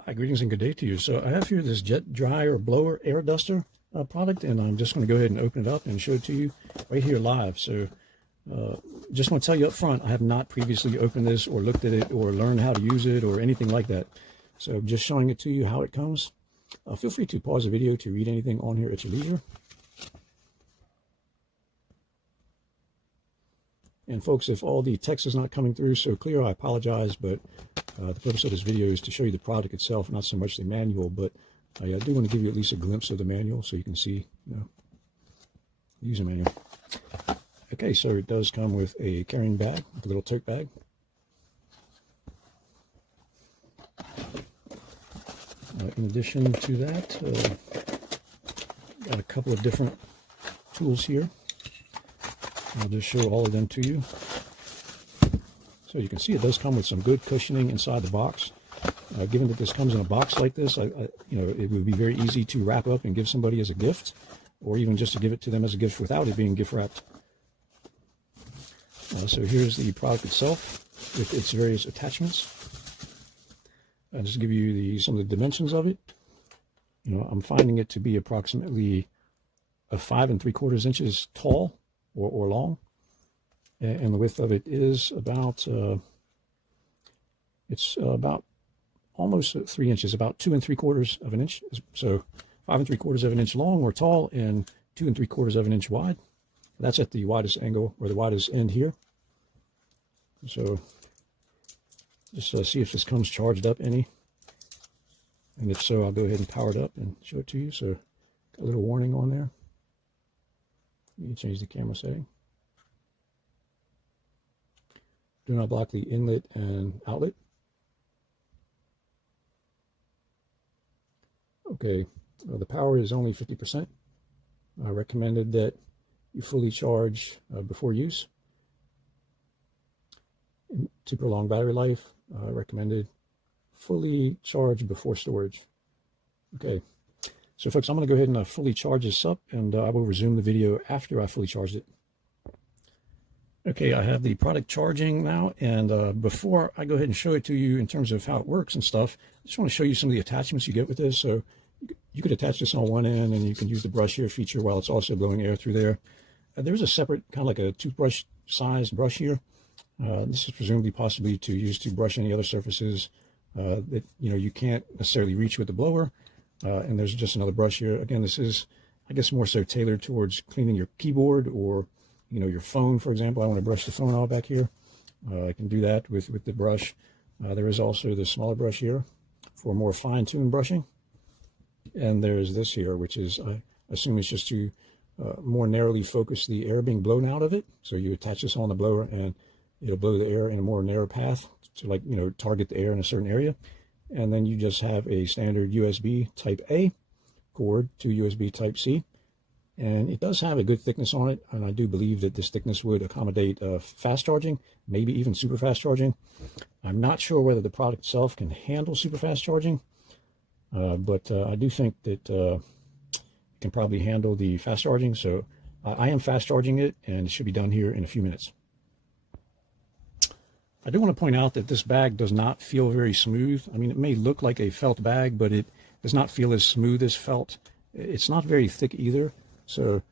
Hi, greetings and good day to you. So I have here this jet dryer blower air duster product, and I'm just going to go ahead and open it up and show it to you right here live. So just want to tell you up front, I have not previously opened this or looked at it or learned how to use it or anything like that. So just showing it to you how it comes. Feel free to pause the video to read anything on here at your leisure. And folks, if all the text is not coming through so clear, I apologize, but the purpose of this video is to show you the product itself, not so much the manual, but I do want to give you at least a glimpse of the manual so you can see, the user manual. Okay, so it does come with a carrying bag, a little tote bag. In addition to that, got a couple of different tools here. I'll just show all of them to you. So you can see it does come with some good cushioning inside the box. Given that this comes in a box like this, it would be very easy to wrap up and give somebody as a gift, or even just to give it to them as a gift without it being gift wrapped. So here's the product itself with its various attachments. I'll just give you some of the dimensions of it. I'm finding it to be approximately 5 3/4 inches tall or long, and the width of it is about about almost 3 inches, about 2 3/4 of an inch. So 5 3/4 of an inch long or tall, and 2 3/4 of an inch wide. That's at the widest angle or the widest end here. So just see if this comes charged up any, and if so, I'll go ahead and power it up and show it to you. So got a little warning on there. You can change the camera setting. Do not block the inlet and outlet. Okay, the power is only 50%. I recommended that you fully charge before use. To prolong battery life, I recommended fully charge before storage. Okay. So folks, I'm going to go ahead and fully charge this up, and I will resume the video after I fully charged it. Okay, I have the product charging now, and before I go ahead and show it to you in terms of how it works and stuff, I just want to show you some of the attachments you get with this. So you could attach this on one end, and you can use the brush here feature while it's also blowing air through there. There's a separate, kind of like a toothbrush sized brush here. This is presumably possibly to use to brush any other surfaces that you can't necessarily reach with the blower. And there's just another brush here. Again, this is, I guess, more so tailored towards cleaning your keyboard or, your phone, for example. I want to brush the phone out back here. I can do that with the brush. There is also the smaller brush here for more fine-tuned brushing. And there's this here, which is, I assume it's just to more narrowly focus the air being blown out of it. So you attach this on the blower, and it'll blow the air in a more narrow path to target the air in a certain area. And then you just have a standard USB type A cord to USB type C. And it does have a good thickness on it. And I do believe that this thickness would accommodate fast charging, maybe even super fast charging. I'm not sure whether the product itself can handle super fast charging, but I do think that it can probably handle the fast charging. So I am fast charging it, and it should be done here in a few minutes. I do want to point out that this bag does not feel very smooth. I mean, it may look like a felt bag, but it does not feel as smooth as felt. It's not very thick either, so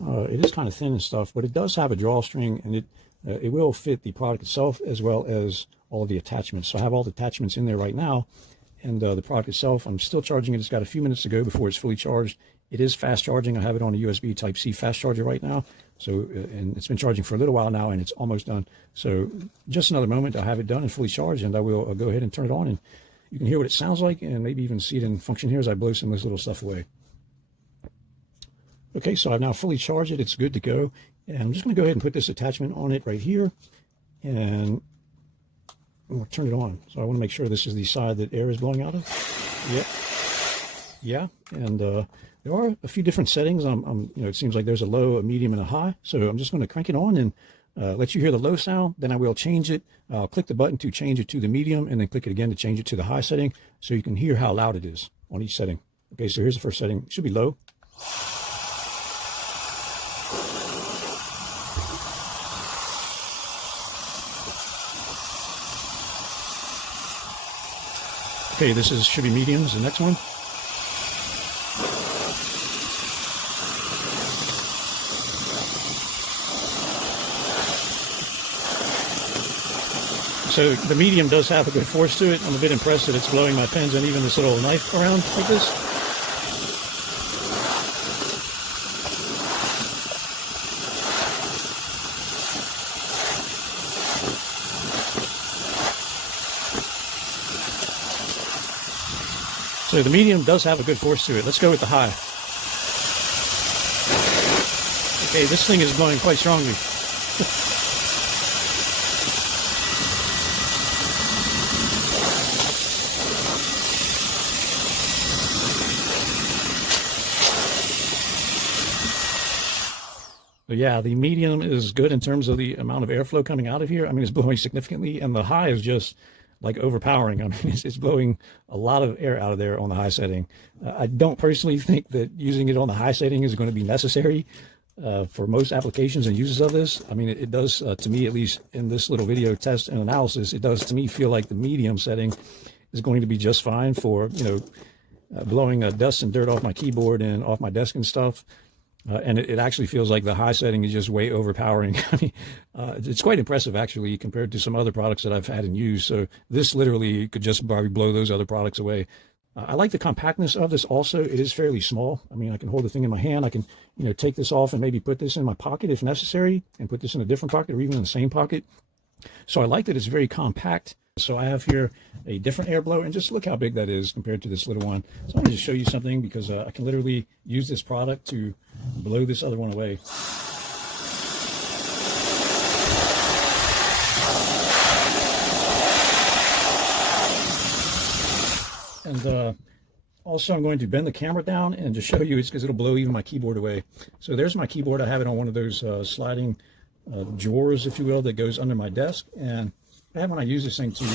it is kind of thin and stuff, but it does have a drawstring, and it will fit the product itself as well as all of the attachments. So I have all the attachments in there right now, and the product itself, I'm still charging it. It's got a few minutes to go before it's fully charged. It is fast charging. I have it on a USB type C fast charger right now. So, and it's been charging for a little while now, and it's almost done. So just another moment, I'll have it done and fully charged, and I will go ahead and turn it on, and you can hear what it sounds like and maybe even see it in function here as I blow some of this little stuff away. Okay, so I've now fully charged it. It's good to go. And I'm just going to go ahead and put this attachment on it right here, and we'll turn it on. So I want to make sure this is the side that air is blowing out of. Yep. Yeah, and there are a few different settings. It seems like there's a low, a medium, and a high. So I'm just going to crank it on and let you hear the low sound. Then I will change it. I'll click the button to change it to the medium, and then click it again to change it to the high setting, so you can hear how loud it is on each setting. Okay, so here's the first setting. It should be low. Okay, this should be medium, is the next one. So the medium does have a good force to it. I'm a bit impressed that it's blowing my pens and even this little knife around like this. So the medium does have a good force to it. Let's go with the high. Okay, this thing is blowing quite strongly. But yeah, the medium is good in terms of the amount of airflow coming out of here. I mean, it's blowing significantly, and the high is just like overpowering. I mean, it's blowing a lot of air out of there on the high setting. I don't personally think that using it on the high setting is going to be necessary for most applications and uses of this. I mean, it does, to me, at least in this little video test and analysis, it does to me feel like the medium setting is going to be just fine for, you know, blowing dust and dirt off my keyboard and off my desk and stuff. And it actually feels like the high setting is just way overpowering. I mean, it's quite impressive, actually, compared to some other products that I've had and used. So this literally could just probably blow those other products away. I like the compactness of this also. It is fairly small. I mean, I can hold the thing in my hand. I can, you know, take this off and maybe put this in my pocket if necessary, and put this in a different pocket or even in the same pocket. So I like that it's very compact. So I have here a different air blower, and just look how big that is compared to this little one. So I'm going to just show you something, because I can literally use this product to blow this other one away. And also I'm going to bend the camera down and just show you, it's because it'll blow even my keyboard away. So there's my keyboard. I have it on one of those sliding drawers, if you will, that goes under my desk. And I have when I use this thing to blow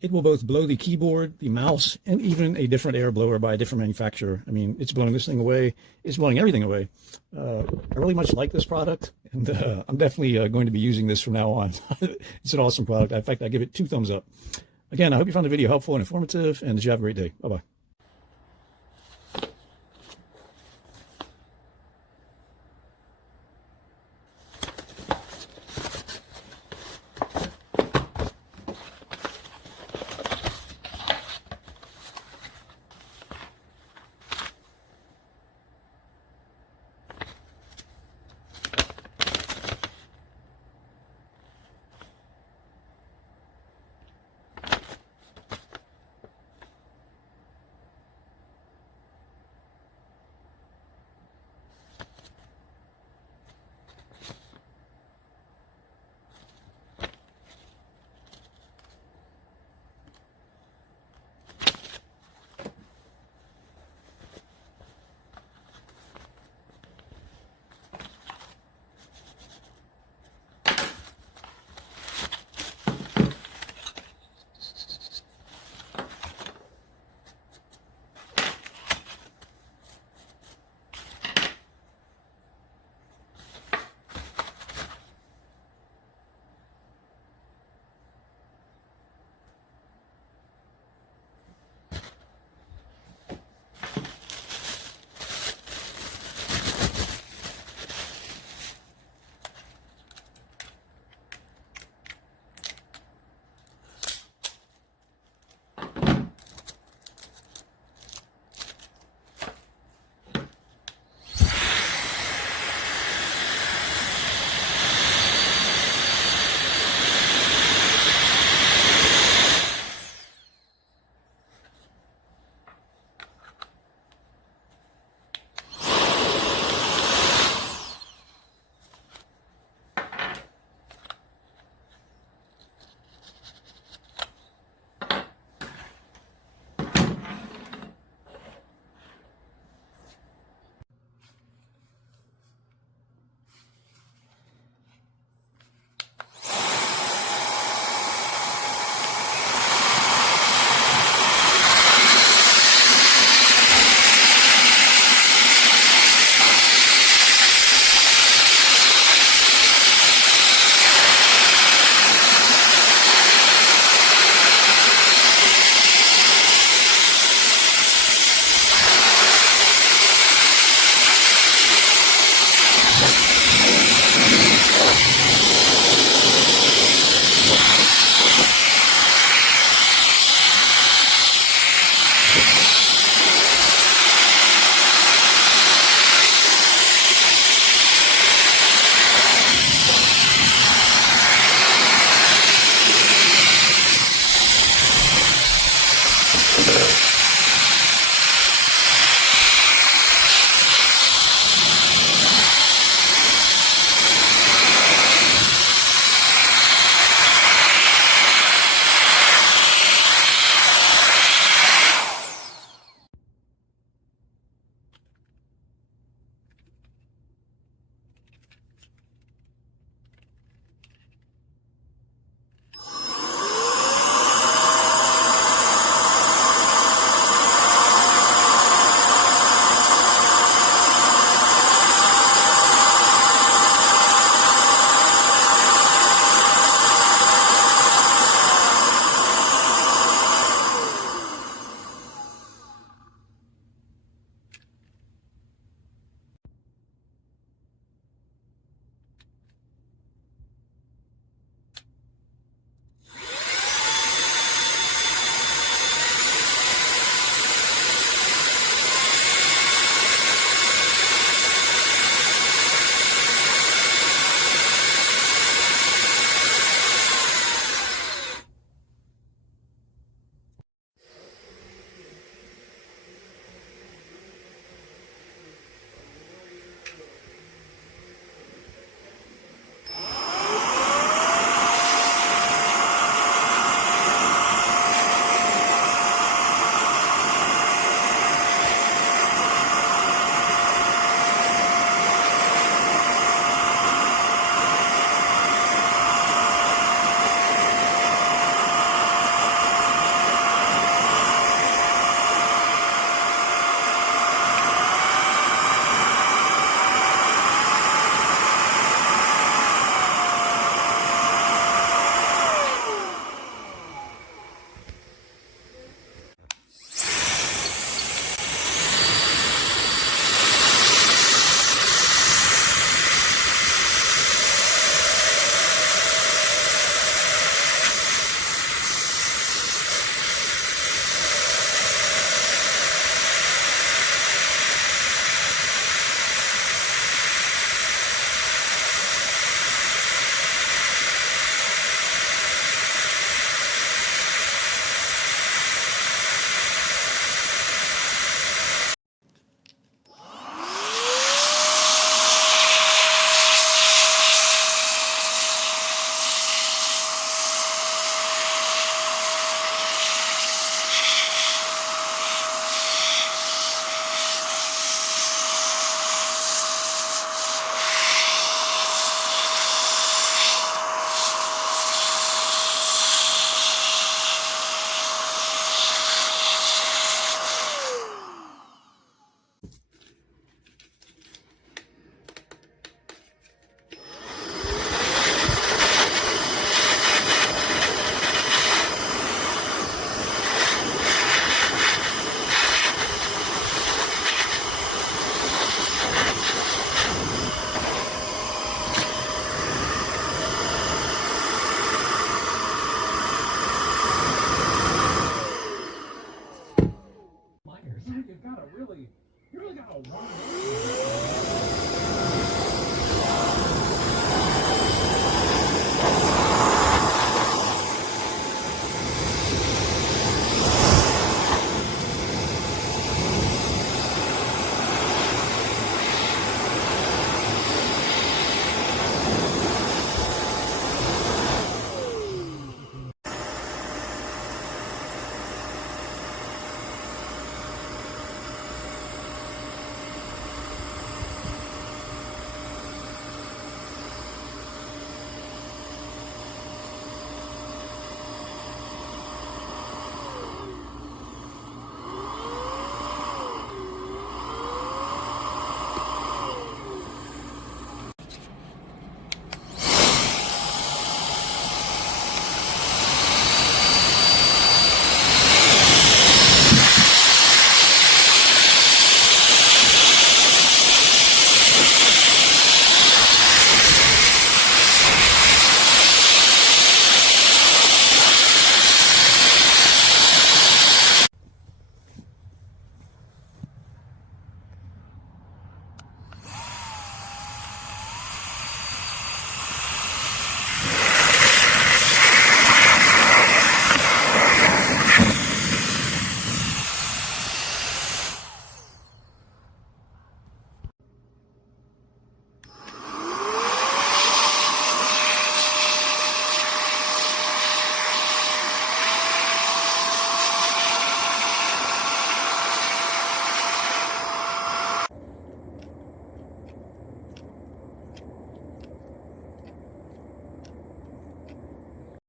it will both blow the keyboard, the mouse, and even a different air blower by a different manufacturer. I mean, it's blowing this thing away. It's blowing everything away. I really much like this product, and I'm definitely going to be using this from now on. It's an awesome product. In fact, I give it 2 thumbs up. Again, I hope you found the video helpful and informative, and that you have a great day. Bye-bye. you gotta really, you really gotta want it.